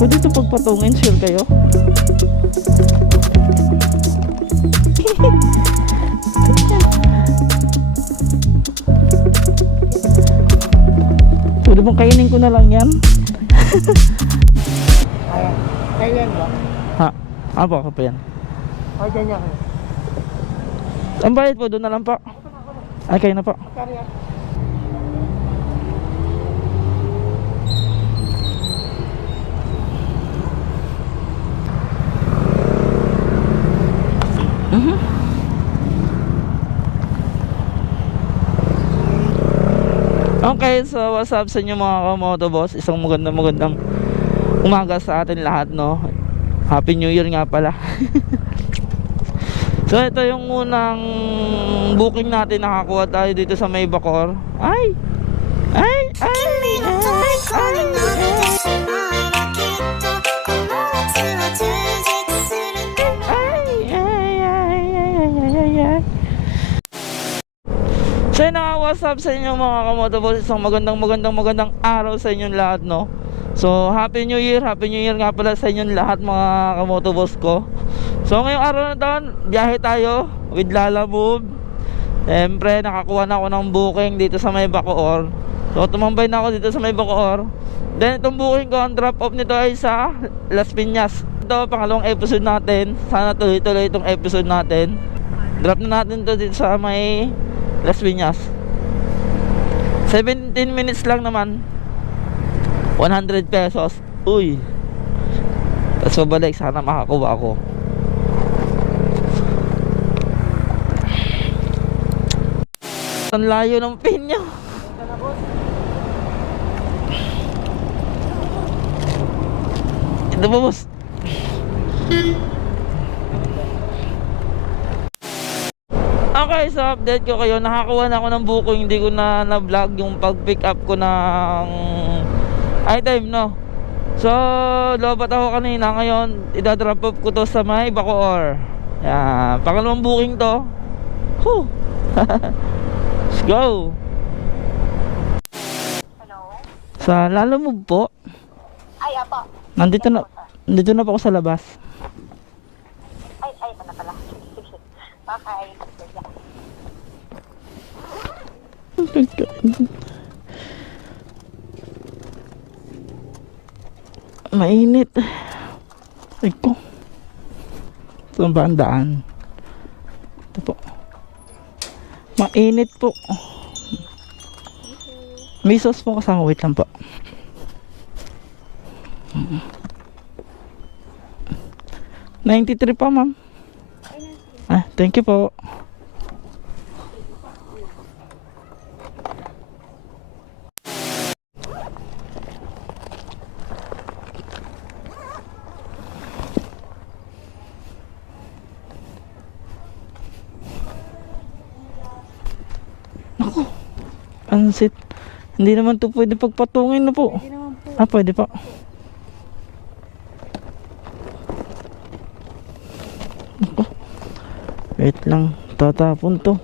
Pwede ito pagpatungin, sure kayo? Pwede bang kainin ko na lang yan? Ayan. Kaya yan ba? Ha? Apa ka pa yan? O, dyan yan. Ang bayad po, doon na lang po. Ay, kayo na po. Magkano yan? Okay, so what's up sa inyo mga kamoto boss? Isang magandang umaga sa atin lahat, no? Happy New Year nga pala. So ito yung unang booking natin, nakakuha tayo dito sa may Bacoor. Ay! Ay! Ay! So yun nga, what's up sa inyo mga kamotoboss? Isang magandang araw sa inyong lahat, no? So Happy New Year nga pala sa inyong lahat mga kamotoboss ko. So ngayong araw na taon, biyahe tayo with lalabag. Siyempre nakakuha na ako ng booking dito sa may Bacoor. So tumambay na ako dito sa may Bacoor. Then itong booking ko, ang drop off nito ay sa Las Piñas. Ito pangalawang episode natin. Sana tuloy-tuloy itong episode natin. Drop na natin to dito sa may Las Piñas. 17 minutes lang naman, 100 pesos. Uy, tapos pabalik, sana makakuha ako. Ang layo ng pin nyo. Ito ba boss? Okay, so update ko kayo. Nakakuha na ako ng booking. Hindi ko na vlog yung pag pick up ko ng item, no? So lobat ako kanina. Ngayon idadrop off ko to sa may Bacoor. Yan, pangalawang booking to. Whew. Let's go. Hello? Sa Lalamove po. Ay, apa. Nandito na po ako sa labas. Ay, ito na pala. Okay. Mainit. Ay ko. Saan ba ang daan? Ito po. Mainit po. May sauce po kasama. Wait lang po. $93 pa, ma'am. Ah, thank you po. Naku, pansit. Hindi naman to pwede pagpatungin na po. Hindi naman po. Ah, pwede po. Naku, wait lang, tatapon to.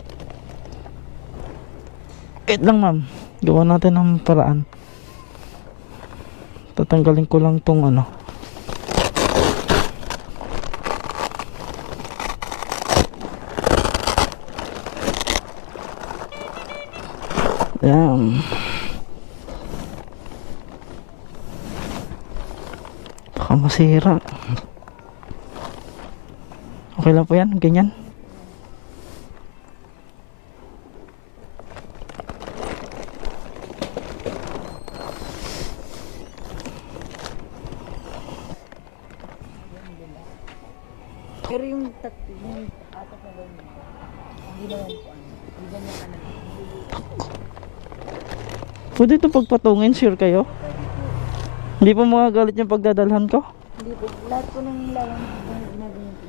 Wait lang ma'am, gawa natin ng paraan. Tatanggalin ko lang tong ano. Ayan. Baka masira. Okay lang po yan, ganyan. Pero yung yung atak na doon, hindi naman po ano. Hindi ba niya ano? Pwede ito pagpatungin, sure kayo? Hindi po magagalit yung pagdadalhan ko? Hindi po. Lahat po ng lawan ginagawa po.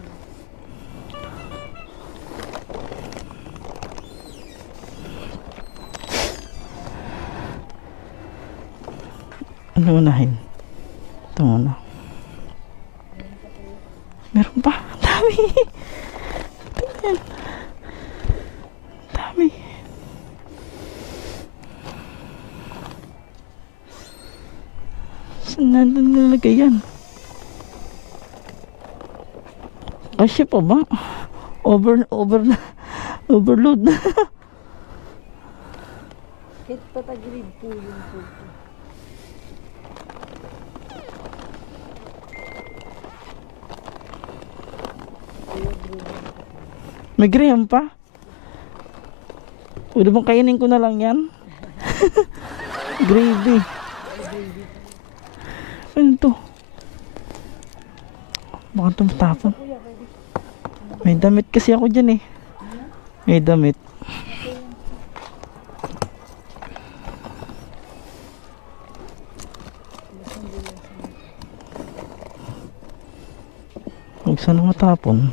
Ano unahin? Ito muna. Meron pa. Dami. Tingnan. Dami. Saan natin nilagay yan? Kasya pa ba? Overload na. Kahit patagilid po yung po. May graham pa? Pwede bang kainin ko na lang yan? Gravy. Ano to? Baka tumatapon. May damit kasi ako dyan eh. May damit. Huwag sana matapon.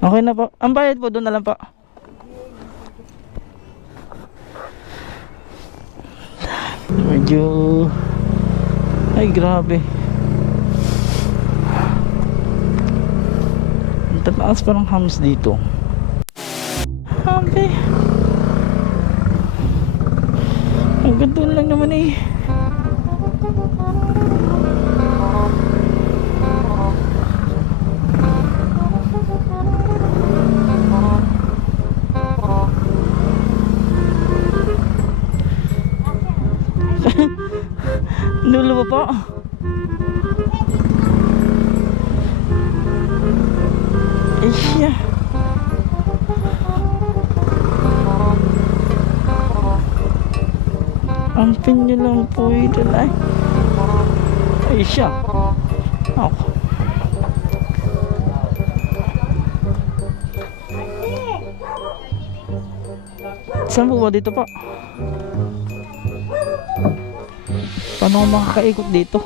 Okay na po. Ang bayad po doon na lang po. Medyo... Ay grabe. Ang tataas pa ng hams dito. Grabe. Ang ganda lang naman eh. Nulo po. Ay siya. Ang pinyo lang po ito ay. Ay siya. Ako. Saan po ba dito po? Paano ako makakaikot dito?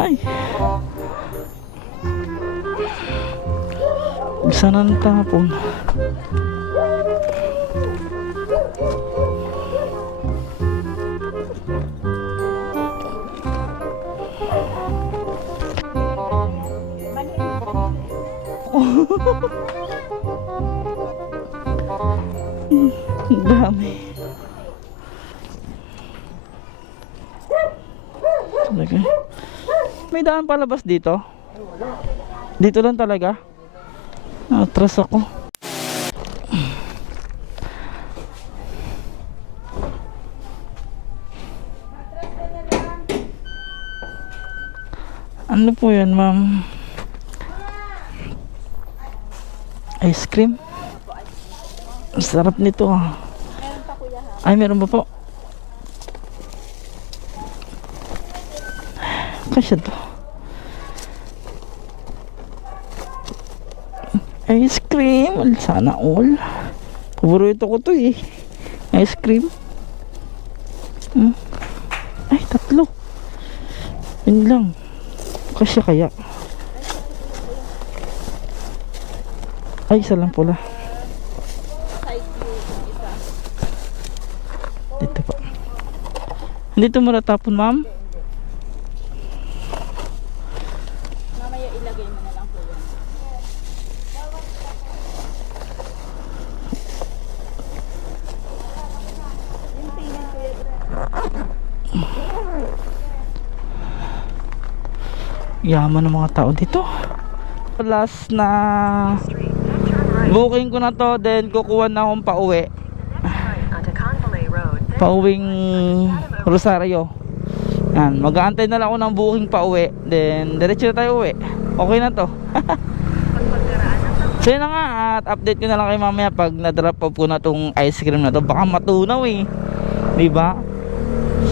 Ay. Sana natapon. Ang dami. Talaga. May daan palabas dito? Dito lang talaga? Atras ako. Ano po yan, ma'am? Ice cream? Ang sarap nito ah. Meron pa kuya ha? Ay, meron ba po? Kasya to. Ice cream. Sana all. Paborito ko to eh. Ice cream. Ay, tatlo. Yun lang. Kasya kaya. Ay, isa lang pula. Side view yung isa. Dito pa. Hindi ito maratapon, ma'am? Mamaya ilagay mo na lang po yan. Yung tingnan kuya. Yaman ng mga tao dito. Last na booking ko na to, then kukuha na akong pauwi. Pauwing Rosario. Yan, mag-aantay na lang ako ng booking pauwi, then diretso na tayo uwi. Okay na to. So yun na nga, at update ko na lang kayo mamaya pag na-drop off ko na tong ice cream na to. Baka matunaw eh, diba?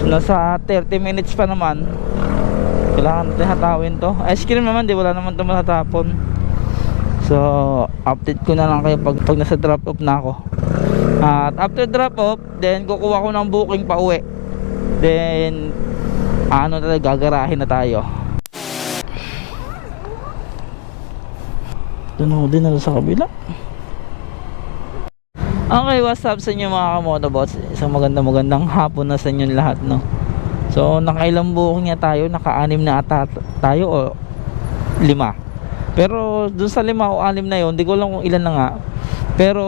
So nasa 30 minutes pa naman. Kailangan natin hatawin to. Ice cream naman, di wala naman ito matatapon. So update ko na lang kayo pag nasa drop off na ako. At after drop off, then kukuha ko ng booking pa uwi. Then ano na, gagarahin na tayo. Doon ako din na sa kabila. Okay, what's up sa inyo mga kamotobots? Isang magandang hapon na sa inyong lahat, no? So nakailang booking na tayo, naka-6 na ata tayo o 5. Pero dun sa 5 o 6 na yon, hindi ko lang kung ilan na nga. Pero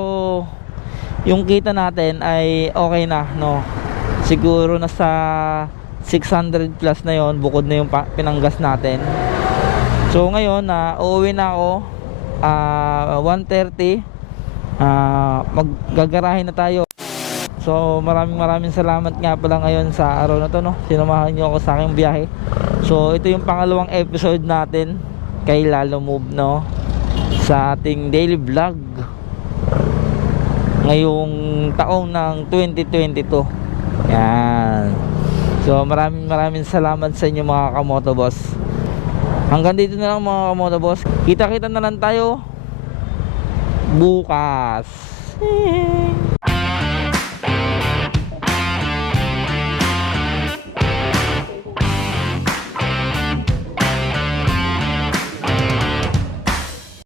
yung kita natin ay okay na, no? Siguro nasa 600 plus na yon, bukod na yung pinanggas natin. So ngayon na uuwi na ako 1:30, maggagarahe na tayo. So maraming salamat nga pala ngayon sa araw na to, no? Sinamahan niyo ako sa aking biyahe. So ito yung pangalawang episode natin kay Lalo Move, no? Sa ating daily vlog ngayong taong ng 2022. Yan. So maraming salamat sa inyo mga kamoto boss. Hanggang dito na lang mga kamoto boss. Kita-kita na lang tayo bukas.